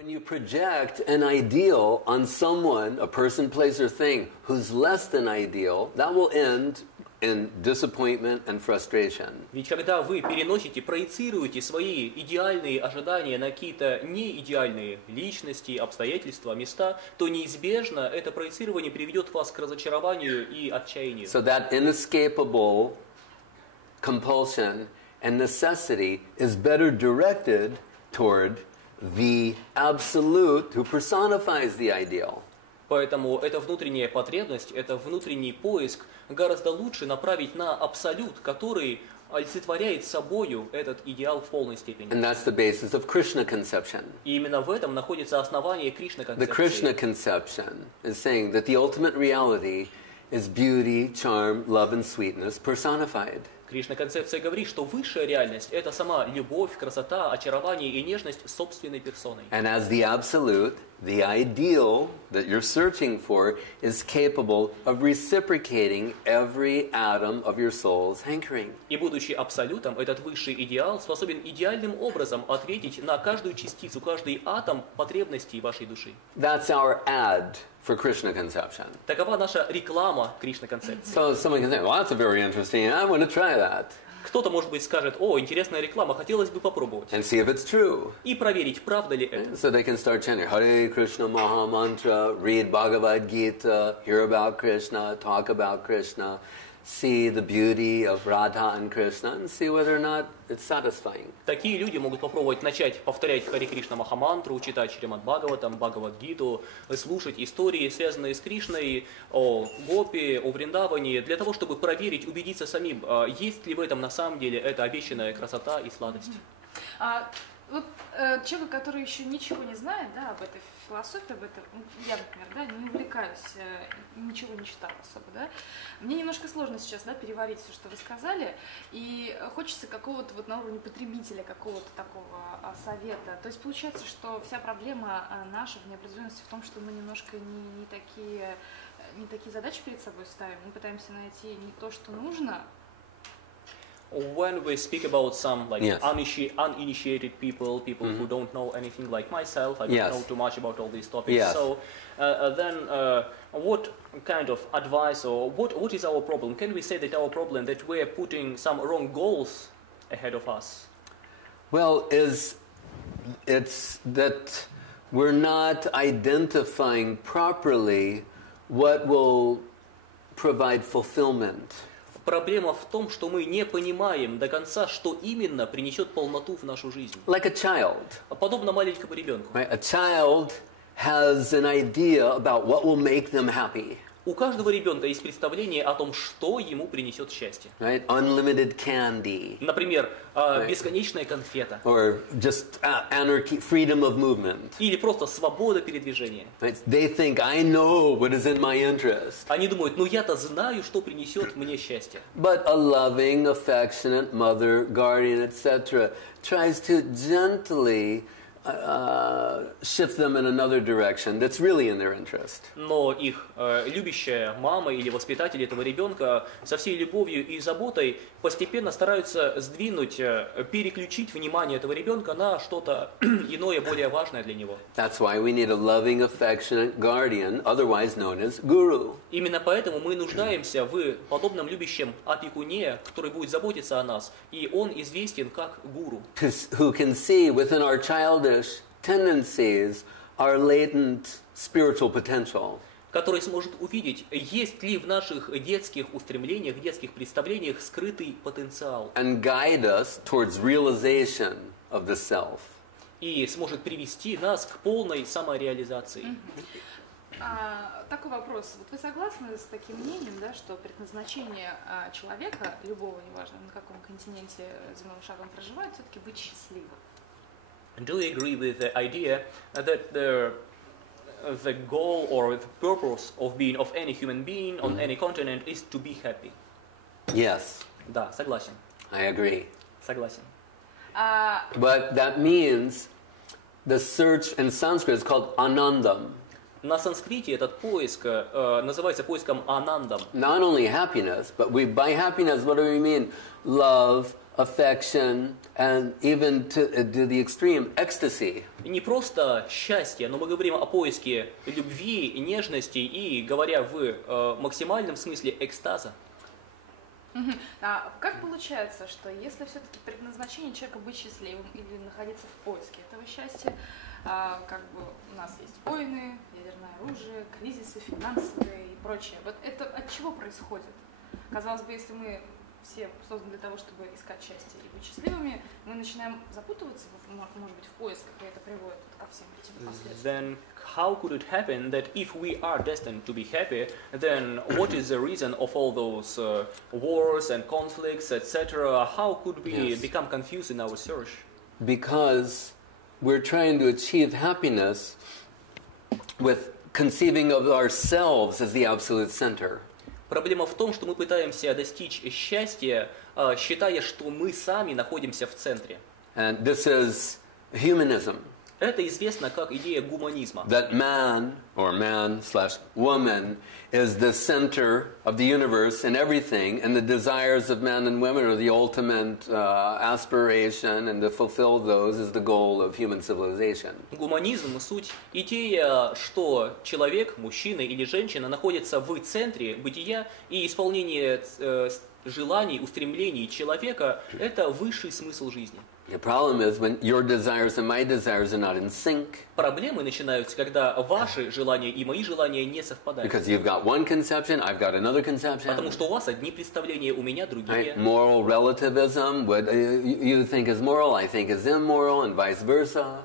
When you project an ideal on someone, a person, place, or thing who's less than ideal, that will end in disappointment and frustration. Ведь когда вы переносите, проецируете свои идеальные ожидания на какие-то неидеальные личности, обстоятельства, места, то неизбежно это проецирование приведет вас к разочарованию и отчаянию. So that inescapable compulsion and necessity is better directed toward the absolute who personifies the ideal. Поэтому эта внутренняя потребность, это внутренний поиск гораздо лучше направить на абсолют, который олицетворяет собою этот идеал в полной степени. And that's the basis of Krishna conception. И именно в этом находится основание Кришна The Krishna концепции. conception is saying that the ultimate reality is beauty, charm, love, and sweetness personified. Кришна концепция говорит, что высшая реальность – это сама любовь, красота, очарование и нежность собственной персоной. And as the absolute, the ideal that you're searching for is capable of reciprocating every atom of your soul's hankering. И будучи абсолютом, этот высший идеал способен идеальным образом ответить на каждую частицу, каждый атом потребностей вашей души. That's our ad for Krishna conception. Такова наша реклама Кришна концепции. So someone can say, well, that's very interesting, I want to try that. Кто-то, может быть, скажет: о, интересная реклама, хотелось бы попробовать. And see if it's true. И проверить, правда ли это. So they can start chanting Hare Krishna Maha Mantra, read Bhagavad Gita, hear about Krishna, talk about Krishna, see the beauty of Radha and Krishna, and see whether or not it's satisfying. Такие люди могут попробовать начать повторять Харе Кришна Махамантру, читать Шримад Бхагаватам, Бхагавад-гиту, слушать истории, связанные с Кришной, о Гопи, о Вриндаване, для того, чтобы проверить, убедиться самим, есть ли в этом на самом деле эта обещанная красота и сладость. Вот человек, который еще ничего не знает, да, об этой философии, об этом, я, например, да, не увлекаюсь, ничего не читала особо, да, мне немножко сложно сейчас, да, переварить все, что вы сказали, и хочется какого-то вот на уровне потребителя какого-то такого совета. То есть получается, что вся проблема наша в неопределенности в том, что мы немножко не такие задачи перед собой ставим, мы пытаемся найти не то, что нужно. When we speak about some like Yes. uninitiated people who don't know anything like myself, I don't Yes. know too much about all these topics. Yes. So then, what kind of advice or what is our problem? Can we say that our problem that we are putting some wrong goals ahead of us? Well, it's that we're not identifying properly what will provide fulfillment. Проблема в том, что мы не понимаем до конца, что именно принесет полноту в нашу жизнь. Like a child. Подобно маленькому ребенку. Right? A child has an idea about what will make them happy. У каждого ребенка есть представление о том, что ему принесет счастье. Right? Unlimited candy. Например, бесконечная конфета. Or just anarchy, freedom of movement. Или просто свобода передвижения. Right? They think, I know what is in my interest. Они думают, ну я-то знаю, что принесет мне счастье. But a loving, affectionate mother, guardian, etc. tries to gently shift them in another direction that's really in their interest. Но их любящая мама или воспитатель этого ребенка со всей любовью и заботой постепенно стараются сдвинуть, переключить внимание этого ребенка на что-то иное, более важное для него. That's why we need a loving, affectionate guardian, otherwise known as guru. Именно поэтому мы нуждаемся в подобном любящем опекуне, который будет заботиться о нас, и он известен как гуру. Who can see within our childish tendencies our latent spiritual potential. Который сможет увидеть, есть ли в наших детских устремлениях, детских представлениях скрытый потенциал. And guide us towards realization of the self. И сможет привести нас к полной самореализации. Такой вопрос. Вот вы согласны с таким мнением, да, что предназначение человека, любого, неважно на каком континенте земного шара он проживает, все-таки быть счастливым? Do you agree with the idea that the goal or the purpose of being of any human being on any continent is to be happy? Yes. Да, согласен. I agree. Согласен. But that means the search in Sanskrit is called anandam. На санскрите этот поиск называется поиском анандам. Not only happiness, but by happiness, what do we mean? Love, affection, and even to the extreme, ecstasy. Не просто счастье, но мы говорим о поиске любви, нежности и, говоря в максимальном смысле, экстаза. А как получается, что если все-таки предназначение человека быть счастливым или находиться в поиске этого счастья, как бы у нас есть войны, ядерное оружие, кризисы финансовые и прочее, вот это от чего происходит? Казалось бы, если мы все созданы для того, чтобы искать счастье и быть счастливыми, мы начинаем запутываться, может быть, в поисках, и это приводит ко всем этим последствиям. Then how could it happen that if we are destined to be happy, then what is the reason of all those wars and conflicts, etc.? How could we become confused in our search? Because we're trying to achieve happiness with conceiving of ourselves as the absolute center. Проблема в том, что мы пытаемся достичь счастья, считая, что мы сами находимся в центре. And this is humanism. Это известно как идея гуманизма. That man, or man/woman, is the center of the universe and everything, and the desires of men and women are the ultimate aspiration, and to fulfill those is the goal of human civilization. Гуманизм — суть идея, что человек, мужчина или женщина, находится в центре бытия, и исполнение желаний, устремлений человека — это высший смысл жизни. The problem is when your desires and my desires are not in sync. Проблемы начинаются, когда ваши желания и мои желания не совпадают. Because you've got one conception, I've got another conception. Потому что у вас одни представления, у меня другие. Right? Moral relativism, what you think is moral, I think is immoral, and vice versa.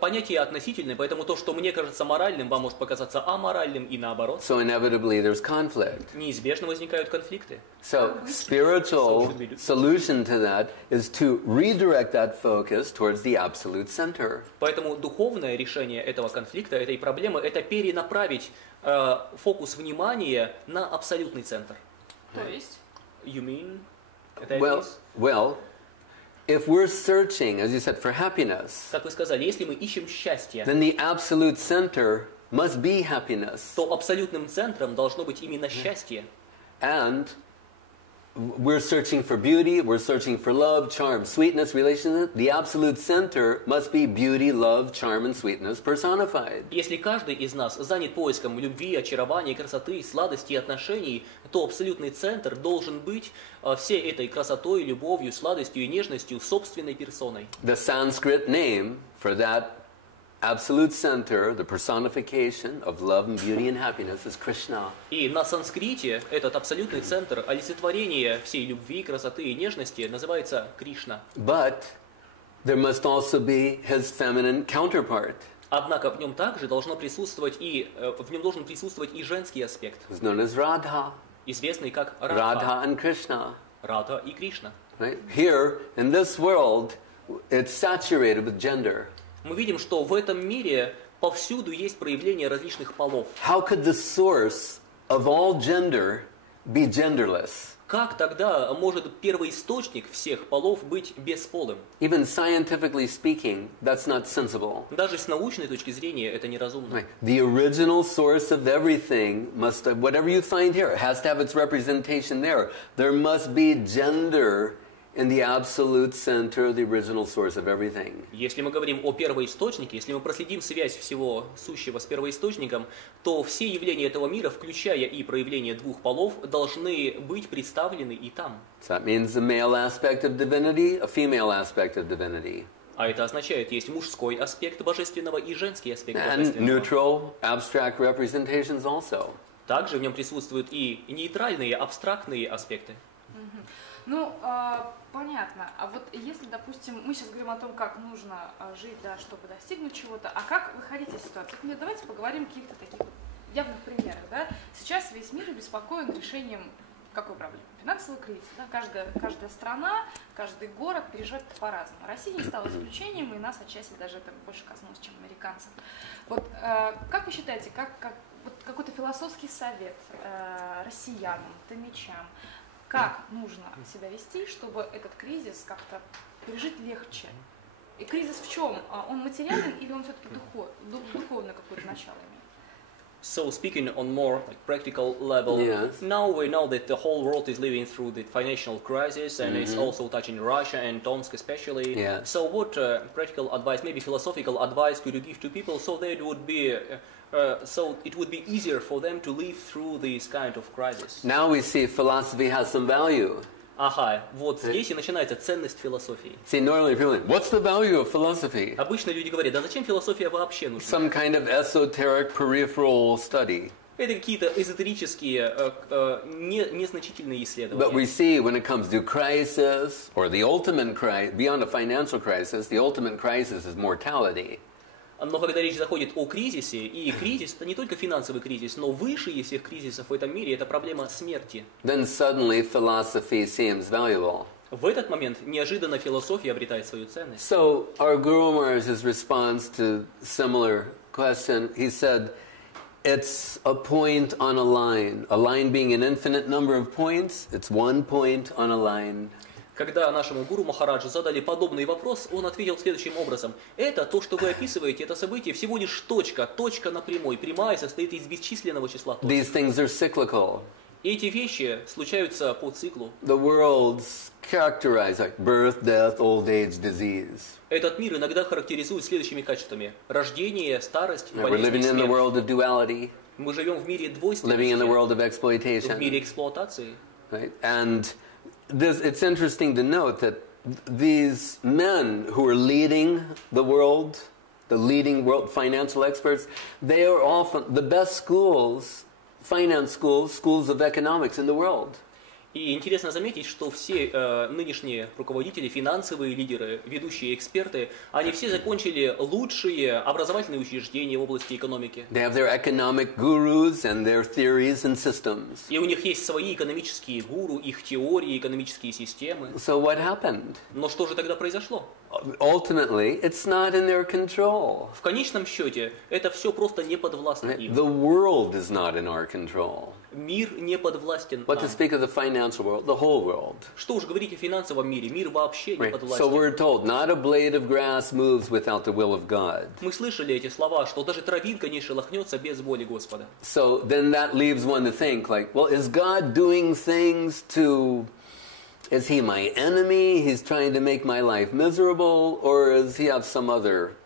Понятие относительное, поэтому то, что мне кажется моральным, вам может показаться аморальным и наоборот. So inevitably there's conflict. Неизбежно возникают конфликты. So spiritual solution to that is to redirect that focus towards the absolute center. Поэтому духовное решение этого конфликта, этой проблемы, это перенаправить фокус внимания на абсолютный центр. То есть? You mean? Well, if we're searching, as you said, for happiness, как вы сказали, если мы ищем счастье, then the absolute center must be happiness. то абсолютным центром должно быть именно счастье. And we're searching for beauty, we're searching for love, charm, sweetness, relationship. The absolute center must be beauty, love, charm, and sweetness personified. Если каждый из нас занят поиском любви, очарования, красоты, сладости и отношений, то абсолютный центр должен быть всей этой красотой, любовью, сладостью и нежностью собственной персоной. The Sanskrit name for that absolute center, the personification of love and beauty and happiness, is Krishna. И на санскрите этот абсолютный центр, олицетворение всей любви, красоты и нежности, называется Кришна. But there must also be his feminine counterpart. Однако в нем также должен присутствовать и женский аспект, Who's known as Radha. известный как Radha Радха. and Krishna. Радха и Кришна. Right? Here, in this world, it's saturated with gender. Мы видим, что в этом мире повсюду есть проявления различных полов. How could the source of all gender be genderless? Как тогда может первоисточник всех полов быть бесполым? Even scientifically speaking, that's not sensible. Даже с научной точки зрения это неразумно. Right. The original source of everything must, whatever you find here, it has to have its representation there. There must be gender in the absolute center, the original source of everything. Если мы говорим о первоисточнике, если мы проследим связь всего сущего с первоисточником, то все явления этого мира, включая и проявление двух полов, должны быть представлены и там. So that means the male aspect of divinity, a female aspect of divinity. А это означает, есть мужской аспект божественного и женский аспект And божественного. neutral, abstract representations also. Также в нем присутствуют и нейтральные, абстрактные аспекты. Ну, понятно. А вот если, допустим, мы сейчас говорим о том, как нужно жить, да, чтобы достигнуть чего-то, а как выходить из ситуации? Нет, давайте поговорим о каких-то таких явных примерах. Да? Сейчас весь мир обеспокоен решением какой проблемы? Финансового кризиса. Да? Каждая страна, каждый город переживает это по-разному. Россия не стала исключением, и нас отчасти даже это больше коснулось, чем американцев. Вот как вы считаете, вот какой-то философский совет россиянам, томичам, как нужно себя вести, чтобы этот кризис как-то пережить легче? И кризис в чем? Он материален или он все-таки духовное какое-то начало имеет? So speaking on more like practical level, Yes. now we know that the whole world is living through the financial crisis, and it's also touching Russia and Tomsk especially. Yes. So what practical advice, maybe philosophical advice, could you give to people so that it would be easier for them to live through this kind of crisis? Now we see philosophy has some value. Ага, вот здесь и начинается ценность философии. See, normally people think, what's the value of philosophy? Обычно люди говорят, да зачем философия вообще нужна? Some kind of esoteric peripheral study. Это какие-то эзотерические, незначительные исследования. But we see when it comes to crisis, or the ultimate crisis, beyond a financial crisis, the ultimate crisis is mortality. Но когда речь заходит о кризисе, и кризис это не только финансовый кризис, но выше из всех кризисов в этом мире это проблема смерти. Then suddenly philosophy seems valuable. В этот момент неожиданно философия обретает свою ценность. So our Guru Maharaj's response to similar question, he said, it's a point on a line being an infinite number of points, it's one point on a line. Когда нашему гуру Махараджу задали подобный вопрос, он ответил следующим образом. Это то, что вы описываете, это событие всего лишь точка на прямой. Прямая состоит из бесчисленного числа точек. These things are cyclical. И эти вещи случаются по циклу. The world's characterized like birth, death, old age, disease. Этот мир иногда характеризуют следующими качествами. Рождение, старость, We're болезнь living и in the смерть. world of duality, Мы живем в мире living in the двойственности, world of в exploitation. мире эксплуатации. Right? And it's interesting to note that these men who are leading the world financial experts, they are often the best schools, finance schools, schools of economics in the world. И интересно заметить, что все нынешние руководители, финансовые лидеры, ведущие эксперты, они все закончили лучшие образовательные учреждения в области экономики. They have their economic gurus and their theories and systems. И у них есть свои экономические гуру, их теории, экономические системы. So what happened? Но что же тогда произошло? Ultimately, it's not in their control. В конечном счете, это все просто не подвластно им. The world is not in our control. Мир не подвластен What to нам. speak of the financial world, the whole world. Что уж говорить о финансовом мире, мир вообще не Right. So подвластен. we're told, not a blade of grass moves without the will of God. Мы слышали эти слова, что даже травинка не шелохнется без воли Господа. So then that leaves one to think, like, well, is God doing things to... Is he my enemy? He's trying to make my life miserable? Or does he have some other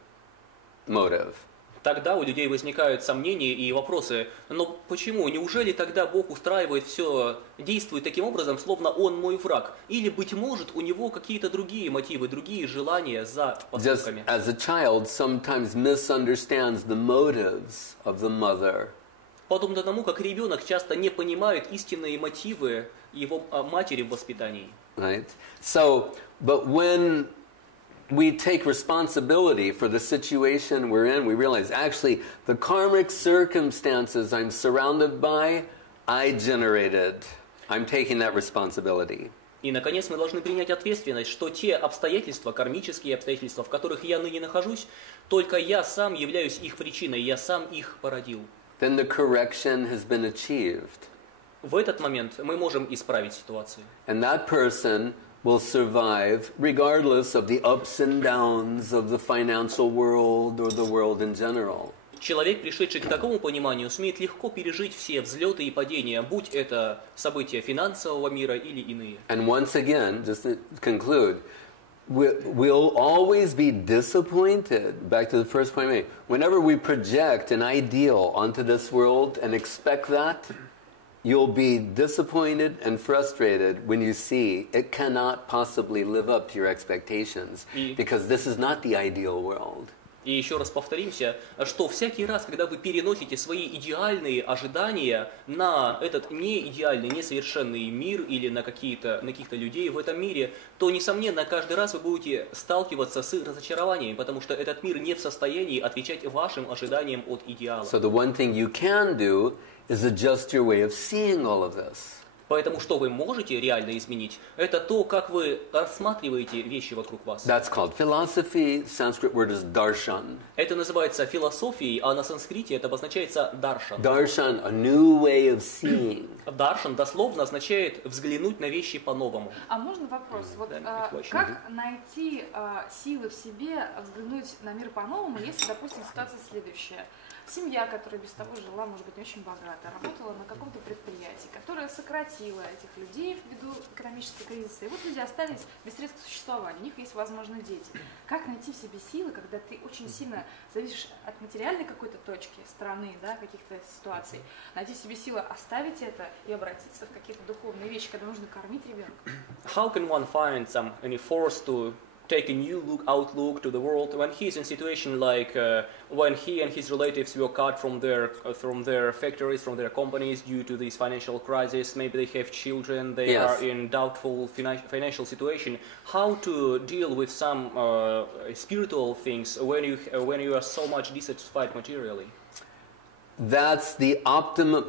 motive? Тогда у людей возникают сомнения и вопросы. Но почему? Неужели тогда Бог устраивает все, действует таким образом, словно Он мой враг? Или, быть может, у Него какие-то другие мотивы, другие желания за Just поступками? as a child sometimes misunderstands the motives of the mother. Подобно тому, как ребенок часто не понимает истинные мотивы его матери в воспитании. Right? So, but when we take responsibility for the situation we're in, we realize actually the karmic circumstances I'm surrounded by, I generated. I'm taking that responsibility. И, наконец, мы должны принять ответственность, что те обстоятельства, кармические обстоятельства, в которых я ныне нахожусь, только я сам являюсь их причиной, я сам их породил. Then the correction has been achieved. В этот момент мы можем исправить ситуацию. And that person will survive regardless of the ups and downs of the financial world or the world in general. Человек, пришедший к такому пониманию, сумеет легко пережить все взлеты и падения, будь это события финансового мира или иные. And once again, just to conclude, we'll always be disappointed, back to the first point I made, whenever we project an ideal onto this world and expect that, you'll be disappointed and frustrated when you see it cannot possibly live up to your expectations, because this is not the ideal world. И еще раз повторимся, что всякий раз, когда вы переносите свои идеальные ожидания на этот неидеальный, несовершенный мир или на каких-то людей в этом мире, то, несомненно, каждый раз вы будете сталкиваться с разочарованием, потому что этот мир не в состоянии отвечать вашим ожиданиям от идеала. So the one thing you can do is adjust your way of seeing all of this. Поэтому что вы можете реально изменить, это то, как вы рассматриваете вещи вокруг вас. That's called philosophy. Sanskrit word is darshan. Это называется философией, а на санскрите это обозначается даршан. Darshan, a new way of seeing. Даршан дословно означает взглянуть на вещи по-новому. А можно вопрос? Вот, как найти силы в себе, взглянуть на мир по-новому, если, допустим, ситуация следующая? Семья, которая без того жила, может быть, не очень богато, работала на каком-то предприятии, которое сократило этих людей ввиду экономического кризиса. И вот люди остались без средств к существованию, у них есть, возможно, дети. Как найти в себе силы, когда ты очень сильно зависишь от материальной какой-то точки страны, да, каких-то ситуаций, найти в себе силы оставить это и обратиться в какие-то духовные вещи, когда нужно кормить ребенка? How can one find any force to take a new outlook to the world when he's in a situation like when he and his relatives were cut from their factories, from their companies due to this financial crisis. Maybe they have children, they Yes. are in doubtful financial situation. How to deal with some spiritual things when you are so much dissatisfied materially? That's the optimum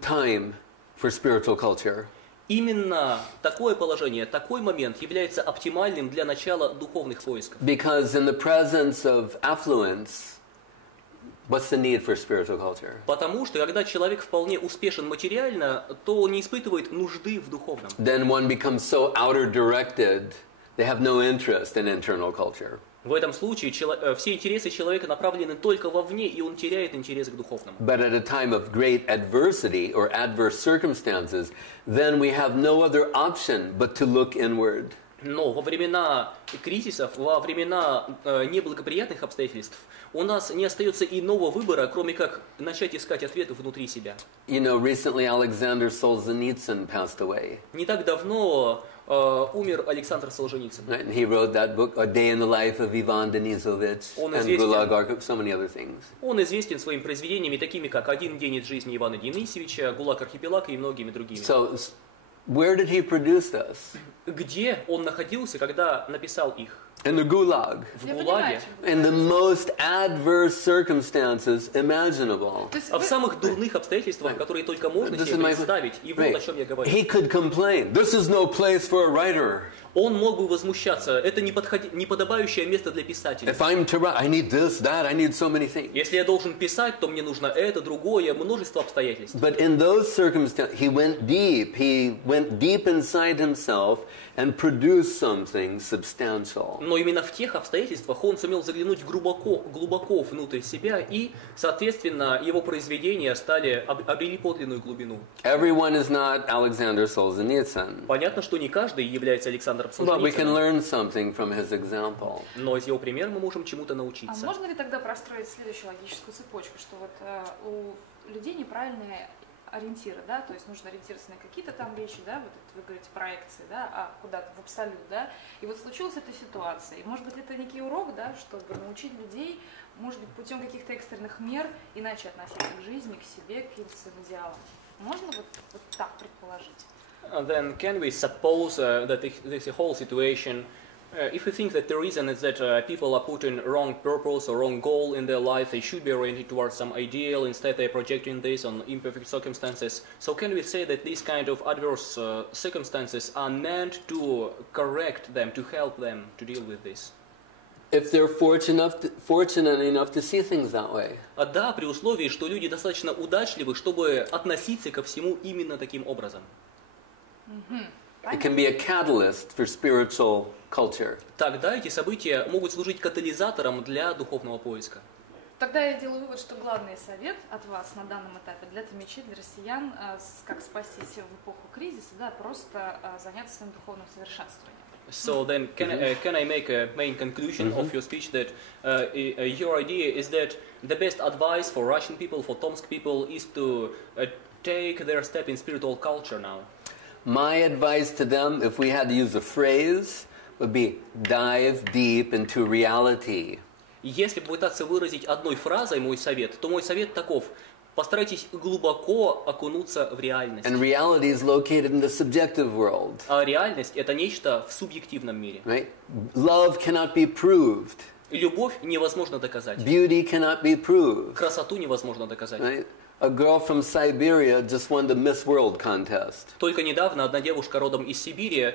time for spiritual culture. Именно такое положение, такой момент является оптимальным для начала духовных поисков. Because in the presence of affluence, what's the need for spiritual culture? Потому что когда человек вполне успешен материально, то не испытывает нужды в духовном. Then one becomes so outer directed, they have no interest in internal culture. В этом случае все интересы человека направлены только вовне, и он теряет интерес к духовному. But at a time of great adversity or adverse circumstances, then we have no other option but to look inward. Но во времена кризисов, во времена неблагоприятных обстоятельств, у нас не остается иного выбора, кроме как начать искать ответы внутри себя. You know, recently Alexander Solzhenitsyn passed away. Не так давно умер Александр Солженицын. Right? And he wrote that book, A Day in the Life of Ivan Denisovich, Он and известен. Gulag Arkhip, so many other things. Он известен своими произведениями, такими как «Один день из жизни Ивана Денисовича», «ГУЛАГ Архипелага» и многими другими. So, where did he produce this? Где он находился, когда написал их? In the Gulag. В Я ГУЛАГе. понимаю, In the most adverse circumstances imaginable. То есть А в самых дурных обстоятельствах, которые только можно This себе is my- представить. И вот Right. о чем я говорю. He could complain. This is no place for a writer. Он мог бы возмущаться. Это неподобающее место для писателя. If I'm to write, I need this, that, I need so many things. Если я должен писать, то мне нужно это, другое, множество обстоятельств. But in those circumstances, he went deep. He went deep inside himself and produced something substantial. Но именно в тех обстоятельствах он сумел заглянуть глубоко внутрь себя, и, соответственно, его произведения обрели подлинную глубину. Everyone is not Alexander Solzhenitsyn, Понятно, что не каждый является Александром but we can Солженицыным, learn something from his example. но из его примера мы можем чему-то А научиться. можно ли тогда простроить следующую логическую цепочку, что вот у людей неправильные ориентиры, да, то есть нужно ориентироваться на какие-то там вещи, да, вот это вы говорите проекции, да, а куда-то в абсолют, да, и вот случилась эта ситуация, и может быть это некий урок, да, чтобы научить людей, может быть, путем каких-то экстренных мер иначе относиться к жизни, к себе, к каким-то своим идеалам. Можно вот так предположить? Then can we suppose that this whole situation, if we think that the reason is that people are putting wrong purpose or wrong goal in their life, they should be oriented towards some ideal, instead they're projecting this on imperfect circumstances. So can we say that these kind of adverse circumstances are meant to correct them, to help them to deal with this? If they're fortunate enough to see things that way. Да, при условии, что люди достаточно удачливы, чтобы относиться ко всему именно таким образом. It can be a catalyst for spiritual culture. Тогда эти события могут служить катализатором для духовного поиска. Тогда я делаю вывод, что главный совет от вас на данном этапе для томичей, для россиян, как спастись в эпоху кризиса, да, просто заняться своим духовным совершенствованием. So then, can I make a main conclusion of your speech that your idea is that the best advice for Russian people, for Tomsk people, is to take their step in spiritual culture now? My advice to them, if we had to use a phrase, would be dive deep into reality. Если попытаться выразить одной фразой мой совет, то мой совет таков: постарайтесь глубоко окунуться в реальность. And reality is located in the subjective world. А реальность — это нечто в субъективном мире. Right? Love cannot be proved. Любовь невозможно доказать. Beauty cannot be proved. Красоту невозможно доказать. Right? a girl from Siberia just won the Miss World contest. Только недавно одна девушка родом из Сибири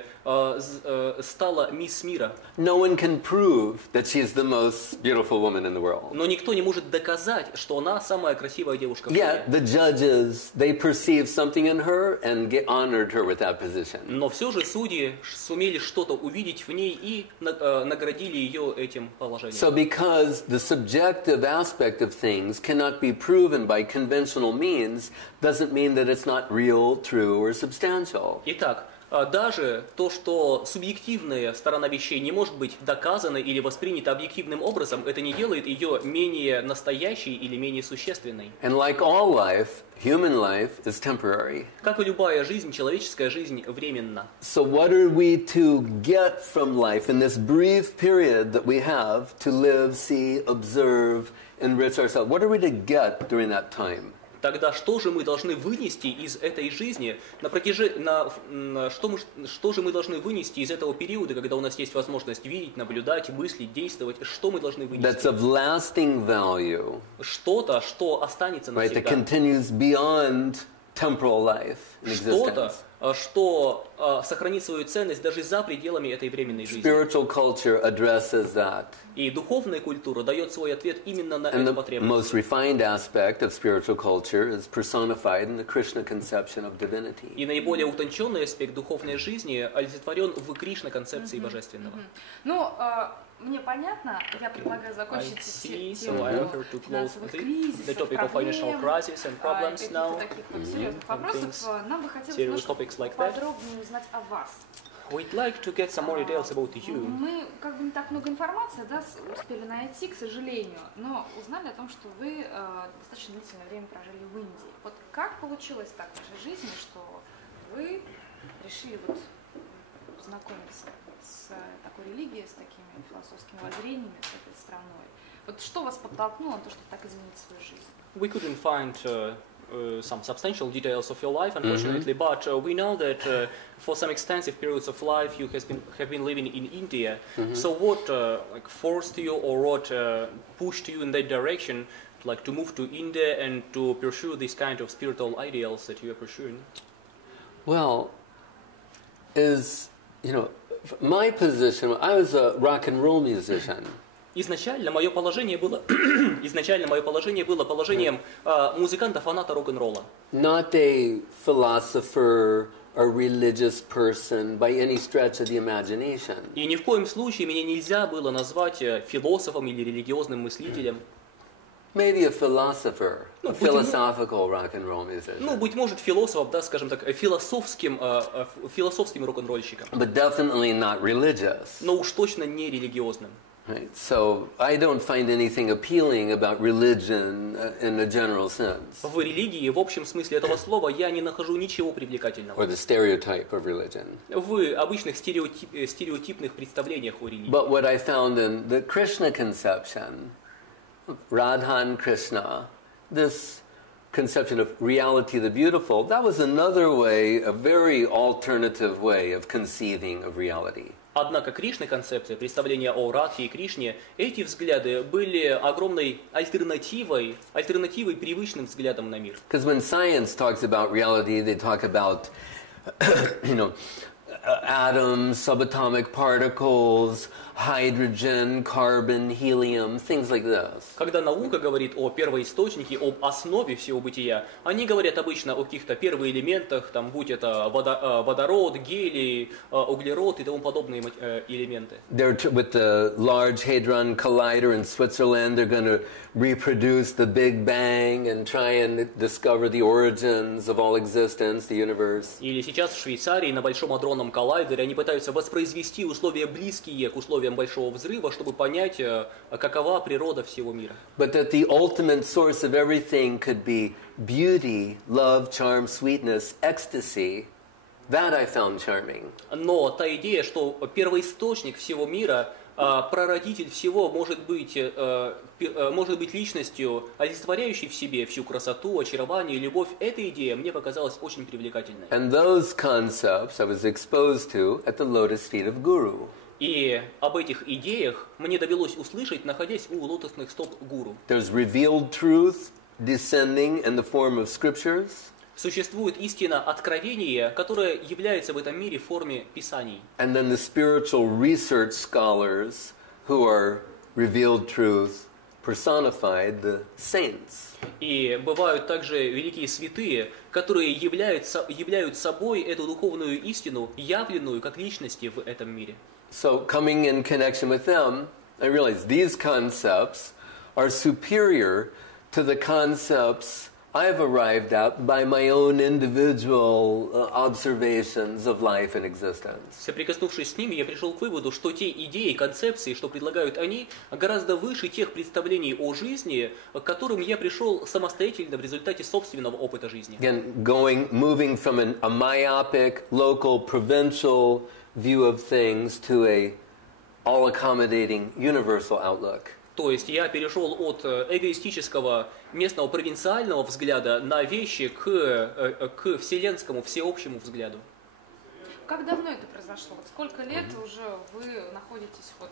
стала мисс мира. No one can prove that she's the most beautiful woman in the world. Но никто не может доказать, что она самая красивая девушка в мире. Yet the judges, they perceived something in her and honored her with that position. Но все же судьи сумели что-то увидеть в ней и наградили ее этим положением. So because the subjective aspect of things cannot be proven by conventional means, doesn't mean that it's not real, true, or substantial. Итак, даже то, что субъективная сторона вещей не может быть доказана или воспринята объективным образом, это не делает ее менее настоящей или менее существенной. And like all life, human life is temporary. Как и любая жизнь, человеческая жизнь временна. So what are we to get from life in this brief period that we have to live, see, observe, enrich ourselves? What are we to get during that time? Тогда что же мы должны вынести из этой жизни, что же мы должны вынести из этого периода, когда у нас есть возможность видеть, наблюдать, мыслить, действовать? Что мы должны вынести? That's of lasting value. Что-то, что останется навсегда. Right, that continues beyond temporal life in existence. Что-то, что сохранит свою ценность даже за пределами этой временной жизни. Spiritual culture addresses that. И духовная культура дает свой ответ именно на And эту the потребность. most refined aspect of spiritual culture is personified in the Krishna conception of divinity. И наиболее утонченный аспект духовной жизни олицетворен в Кришна концепции божественного. Ну, мне понятно, я предлагаю закончить тему финансовых кризисов, проблем, таких вот серьезных вопросов. Нам бы хотелось немножко подробнее узнать о вас. We'd like to get some more details about you. Мы как бы не так много информации, да, успели найти, к сожалению, но узнали о том, что вы достаточно длительное время прожили в Индии. Вот как получилось так в вашей жизни, что вы решили вот познакомиться с такой религией, с такими философскими воззрениями, с этой страной? Вот что вас подтолкнуло на то, чтобы так изменить свою жизнь? We couldn't find some substantial details of your life, unfortunately, but we know that for some extensive periods of life you have been living in India. So what like forced you or what pushed you in that direction, like to move to India and to pursue these kind of spiritual ideals that you are pursuing? Well, my position, I was a rock and roll musician. Изначально мое положение было положением музыканта-фаната рок-н-ролла. Not a philosopher or religious person by any stretch of the imagination. И ни в коем случае меня нельзя было назвать философом или религиозным мыслителем. Maybe a philosopher, a philosophical rock and roll musician. Ну, быть может, философом, да, скажем так, философским рок-н-ролльщиком. But definitely not religious. Но уж точно не религиозным. Right. So I don't find anything appealing about religion in a general sense. В религии, в общем смысле этого слова, я не нахожу ничего привлекательного. Or the stereotype of religion. В обычных стереотипных представлениях о религии. But what I found in the Krishna conception, Radha and Krishna, this conception of reality, the beautiful, that was another way, a very alternative way of conceiving of reality. Однако Кришна концепция, представление о Радхе и Кришне, эти взгляды были огромной альтернативой привычным взглядам на мир. Because when science talks about reality, they talk about, atoms, subatomic particles, hydrogen, carbon, helium, things like this. Когда наука говорит о первоисточнике, об основе всего бытия, они говорят обычно о каких-то первоэлементах, там, будь это водород, гелий, углерод и тому подобные элементы. With the Large Hadron Collider in Switzerland, they're going to reproduce the Big Bang and try and discover the origins of all existence, the universe. Или сейчас в Швейцарии на Большом адронном коллайдере они пытаются воспроизвести условия, близкие к условиям Большого взрыва, чтобы понять, какова природа всего мира. But that the ultimate source of everything could be beauty, love, charm, sweetness, ecstasy, that I found charming. Но та идея, что первоисточник всего мира, прародитель всего может быть личностью, олицетворяющей в себе всю красоту, очарование, любовь, эта идея мне показалась очень привлекательной. And those concepts I was exposed to at the lotus feet of Guru. И об этих идеях мне довелось услышать, находясь у лотосных стоп гуру. There's revealed truth descending in the form of scriptures. Существует истина откровения, которая является в этом мире в форме писаний. And then the spiritual research scholars who are revealed truth personified, the saints. И бывают также великие святые, которые являют собой эту духовную истину, явленную как личности в этом мире. So coming in connection with them, I realize these concepts are superior to the concepts I've arrived at by my own individual observations of life and existence. Соприкоснувшись с ними, я пришел к выводу, что те идеи, концепции, что предлагают они, гораздо выше тех представлений о жизни, к которым я пришел самостоятельно в результате собственного опыта жизни. Again, moving from a myopic, local, provincial view of things to a all-accommodating, universal outlook. То есть я перешел от эгоистического местного провинциального взгляда на вещи к вселенскому, всеобщему взгляду. Как давно это произошло? Вот сколько лет уже вы находитесь вот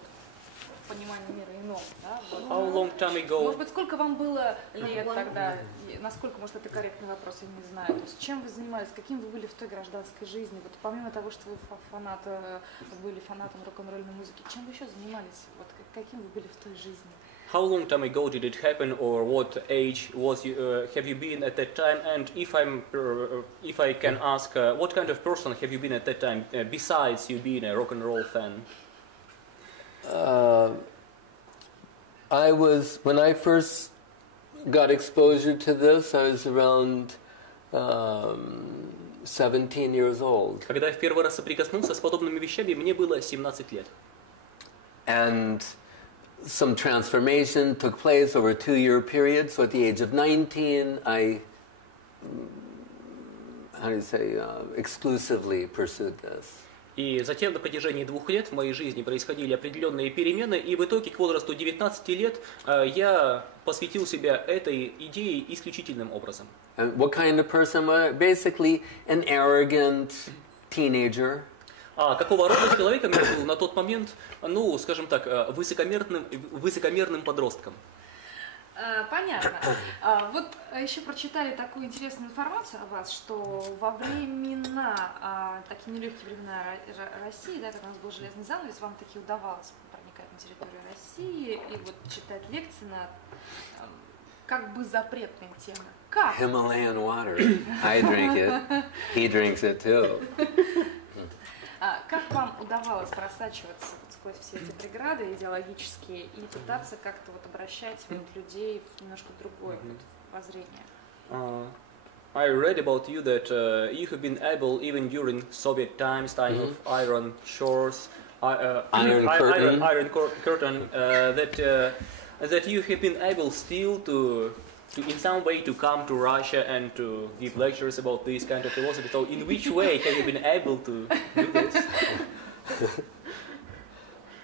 в понимании мира иного? Да? How long time ago? Может быть, сколько вам было лет тогда? Насколько, может, это корректный вопрос, я не знаю. То есть, чем вы занимались? Каким вы были в той гражданской жизни? Вот помимо того, что вы были фанатом рок-н-ролльной музыки, чем вы еще занимались? Вот каким вы были в той жизни? How long time ago did it happen, or what age have you been at that time? And if I can ask, what kind of person have you been at that time, besides you being a rock and roll fan? When I first got exposure to this, I was around 17 years old. Когда я в первый раз соприкоснулся с подобными вещами, мне было 17 лет. And some transformation took place over a 2-year period. So at the age of 19, I, exclusively pursued this. И затем на протяжении 2 лет в моей жизни происходили определенные перемены, и в итоге к возрасту 19 лет я посвятил себя этой идее исключительным образом. And what kind of person am I? Basically, an arrogant teenager. А какого рода человеком я был на тот момент, ну, скажем так, высокомерным подростком? Понятно. Вот еще прочитали такую интересную информацию о вас, что во времена, такие нелегкие времена России, да, когда у нас был железный занавес, вам таки удавалось проникать на территорию России и вот читать лекции на как бы запретные темы. Как? Himalayan water. I drink it. He drinks it too. Как вам удавалось просачиваться вот сквозь все эти преграды идеологические и пытаться как-то вот обращать вот людей в немножко другое вот воззрение? I read about you that you have been able, even during Soviet times, time of Iron Shores, Iron Curtain, that you have been able still to in some way to come to Russia and to give lectures about this kind of philosophy. So in which way have you been able to do this?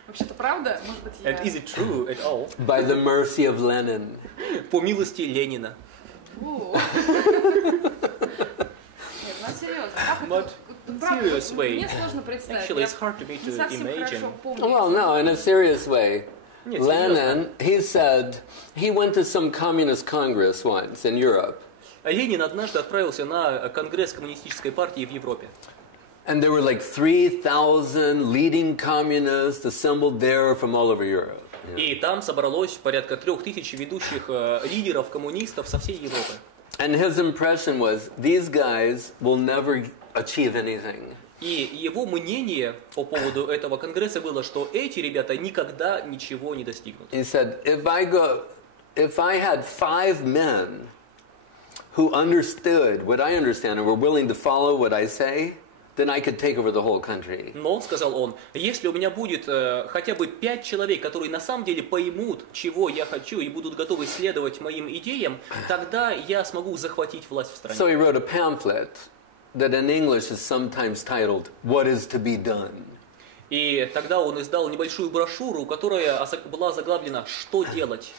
Вообще-то правда? Может быть, я... And is it true at all? By the mercy of Lenin. По милости Ленина. Нет, ну серьезно. But in serious way. Мне сложно представить. Actually, it's hard to me to imagine. Well, no, in a serious way. Lenin, he said, he went to some communist congress once in Europe. Ленин однажды отправился на конгресс коммунистической партии в Европе. And there were like 3,000 leading communists assembled there from all over Europe. И там собралось порядка 3000 ведущих лидеров коммунистов со всей Европы. And his impression was, these guys will never achieve anything. И его мнение по поводу этого конгресса было, что эти ребята никогда ничего не достигнут. He said, if I had 5 men who understood what I understand and were willing to follow what I say, then I could take over the whole country. Но, сказал он, если у меня будет хотя бы 5 человек, которые на самом деле поймут, чего я хочу, и будут готовы следовать моим идеям, тогда я смогу захватить власть в стране. So he wrote a pamphlet that in English is sometimes titled, What is to be done? И тогда он издал небольшую брошюру, которая была заглавлена «Что делать?».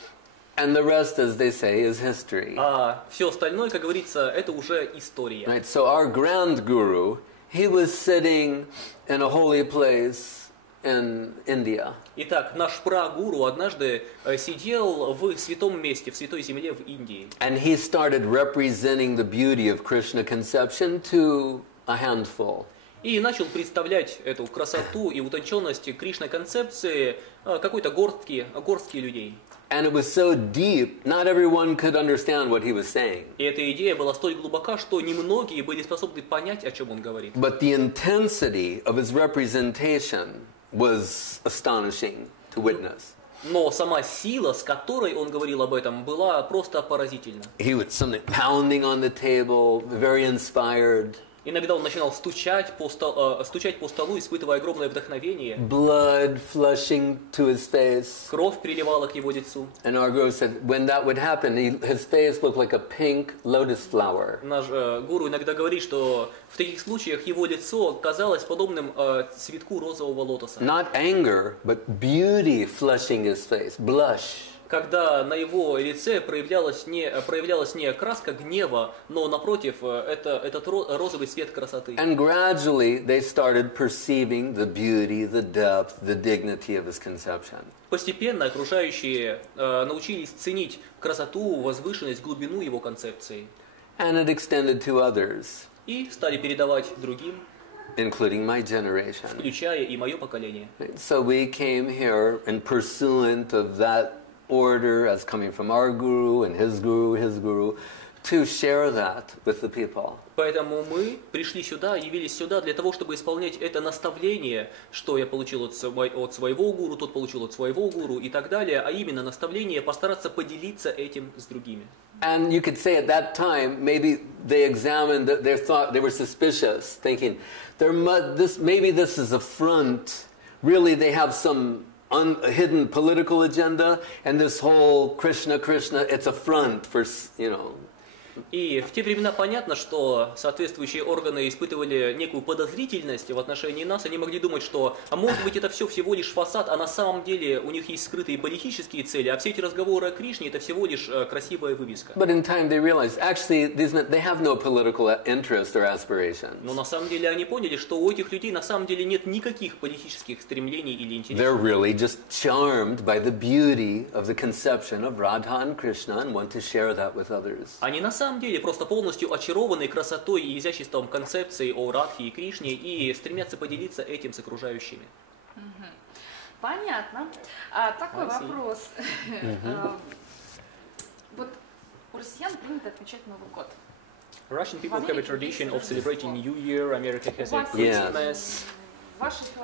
And the rest, as they say, is history. А все остальное, как говорится, это уже история. Right, so our grand guru, he was sitting in a holy place in India. Итак, наш прагуру однажды сидел в святом месте, в святой земле в Индии. And he started representing the beauty of Krishna conception to a handful. И начал представлять эту красоту и утонченность Кришна концепции какой-то горстки людей. And it was so deep, not everyone could understand what he was saying. И эта идея была столь глубока, что немногие были способны понять, о чем он говорит. But the intensity of his representation was astonishing to witness. Но сама сила, с которой он говорил об этом, была просто поразительна. He was something pounding on the table, very inspired. Иногда он начинал стучать по столу, испытывая огромное вдохновение. Blood flushing to his face. Кровь приливала к его лицу. And our guru said, when that would happen, his face looked like a pink lotus flower. Наш гуру иногда говорит, что в таких случаях его лицо казалось подобным цветку розового лотоса. Not anger, but beauty flushing his face, blush. Когда на его лице проявлялась не краска гнева, но напротив, этот розовый цвет красоты. And gradually they started perceiving the beauty, the depth, the dignity of his conception. Постепенно окружающие научились ценить красоту, возвышенность, глубину его концепции. And it extended to others, И стали передавать другим, including my generation. включая и мое поколение. So we came here in pursuant of that order as coming from our guru and his guru, to share that with the people. Поэтому мы пришли сюда, явились сюда для того, чтобы исполнять это наставление, что я получил от своего гуру, тот получил от своего гуру и так далее, а именно наставление постараться поделиться этим с другими. And you could say at that time, maybe they examined, they thought, they were suspicious, thinking, maybe this is a front, really they have some hidden political agenda, and this whole Krishna, it's a front for, И в те времена понятно, что соответствующие органы испытывали некую подозрительность в отношении нас. Они могли думать, что, а может быть, это все всего лишь фасад, а на самом деле у них есть скрытые политические цели, а все эти разговоры о Кришне это всего лишь красивая вывеска. But in time they realized, actually, they have no political interest or aspirations. Но на самом деле они поняли, что у этих людей на самом деле нет никаких политических стремлений или интересов. They're really just charmed by the beauty of the conception of Radha and Krishna and want to share that with others. Они на самом деле просто полностью очарованы красотой и изяществом концепции о Радхе и Кришне и стремятся поделиться этим с окружающими. Понятно. Такой вопрос. Вот у россиян принято отмечать Новый год. Russian people have a tradition of celebrating New Year. America has a Christmas.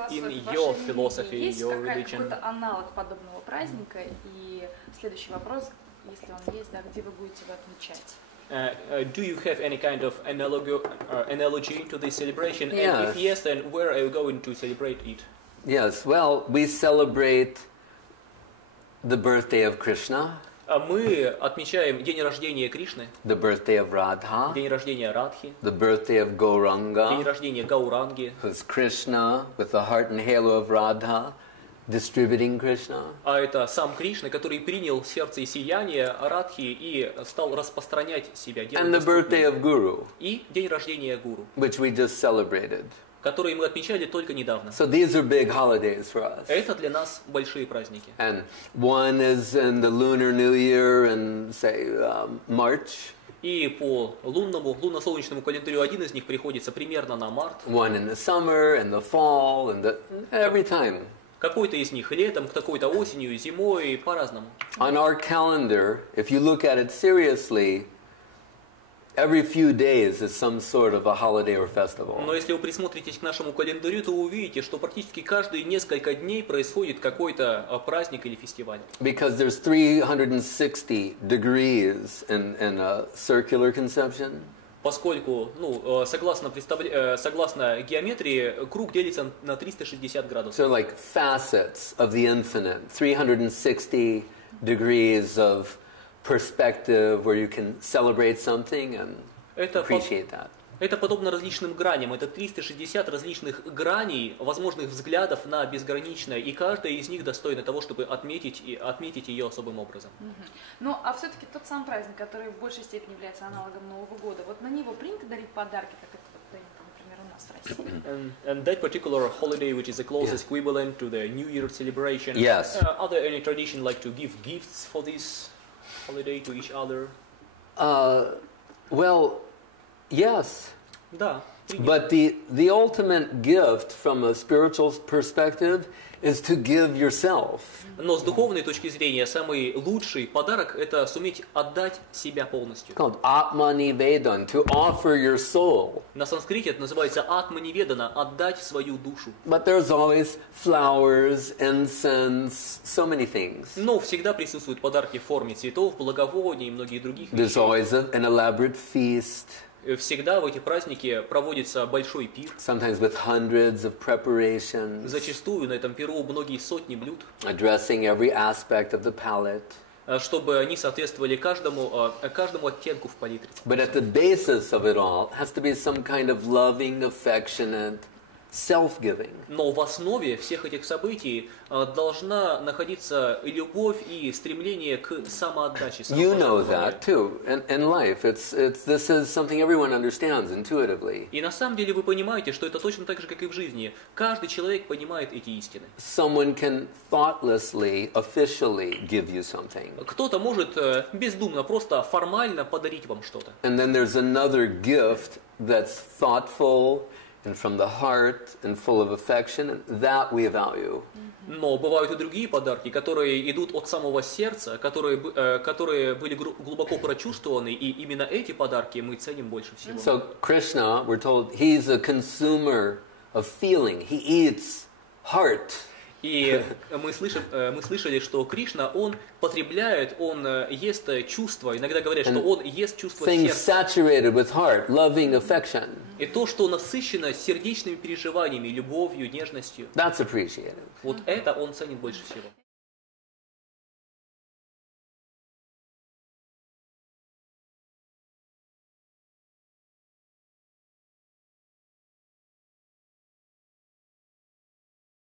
In your philosophy, есть your religion. какой-то аналог подобного праздника? И следующий вопрос, если он есть, да, где вы будете его отмечать? Do you have any kind of analogy to this celebration? Yes. And if yes, then where are you going to celebrate it? Yes, well, we celebrate the birthday of Krishna, Мы отмечаем день рождения Кришны, the birthday of Radha, день рождения Радхи, the birthday of день Gauranga, рождения Гауранги. who's Krishna with the heart and halo of Radha, distributing Krishna. А это сам Кришна, который принял сердце и сияние Радхи и стал распространять себя. And the birthday of Guru, И день рождения Гуру, which we just celebrated. который мы отмечали только недавно. So these are big holidays for us. Это для нас большие праздники. And one is in the Lunar New Year in, say, March. И по лунно-солнечному календарю один из них приходится примерно на март. One in the summer, and the fall, and every time. Какой-то из них летом, какой-то осенью, зимой, по-разному. On our calendar, if you look at it seriously, every few days is some sort of a holiday or festival. Но если вы присмотритесь к нашему календарю, то вы увидите, что практически каждые несколько дней происходит какой-то праздник или фестиваль. Because there's 360 degrees in a circular conception. Поскольку, согласно геометрии, круг делится на 360 градусов. So like facets of the infinite, 360 degrees of perspective where you can celebrate something and appreciate that. Это подобно различным граням. Это 360 различных граней, возможных взглядов на безграничное, и каждая из них достойна того, чтобы отметить ее особым образом. Ну, а все-таки тот самый праздник, который в большей степени является аналогом Нового года, вот на него принято дарить подарки, как это принято, например, у нас в России. And that particular holiday, which is the closest equivalent to the New Year celebration. Yes. Are there any tradition like to give gifts for this holiday to each other? Well, yes. Да. But the ultimate gift from a spiritual perspective is to give yourself. Но с духовной точки зрения самый лучший подарок – это суметь отдать себя полностью. Called Atmanivedan, to offer your soul. На санскрите это называется атманиведана – отдать свою душу. But there's always flowers, incense, so many things. Но всегда присутствуют подарки в форме цветов, благовоний и многие других There's вещей. always an elaborate feast. Всегда в эти праздники проводится большой пир. Sometimes with hundreds of preparations, Зачастую на этом пиру многие сотни блюд, addressing every aspect of the palate. Чтобы они соответствовали каждому оттенку в палитре. But at the basis of it all has to be some kind of loving, affectionate, self-giving. Но в основе всех этих событий должна находиться любовь и стремление к самоотдаче. You know that too in life. This is something everyone understands intuitively. И на самом деле вы понимаете, что это точно так же, как и в жизни. Каждый человек понимает эти истины. Someone can thoughtlessly, officially give you something. Кто-то может бездумно, просто формально подарить вам что-то. And then there's another gift that's thoughtful and from the heart and full of affection, and that we value. Но бывают и другие подарки, которые идут от самого сердца, которые были глубоко прочувствованы, и именно эти подарки мы ценим больше всего. So Krishna, we're told, he's a consumer of feeling. He eats heart. И мы слышали, что Кришна, он потребляет, он ест чувства. Иногда говорят, что он ест чувства Things сердца. saturated with heart, loving, affection. И то, что насыщено сердечными переживаниями, любовью, нежностью. That's appreciated. Вот это он ценит больше всего.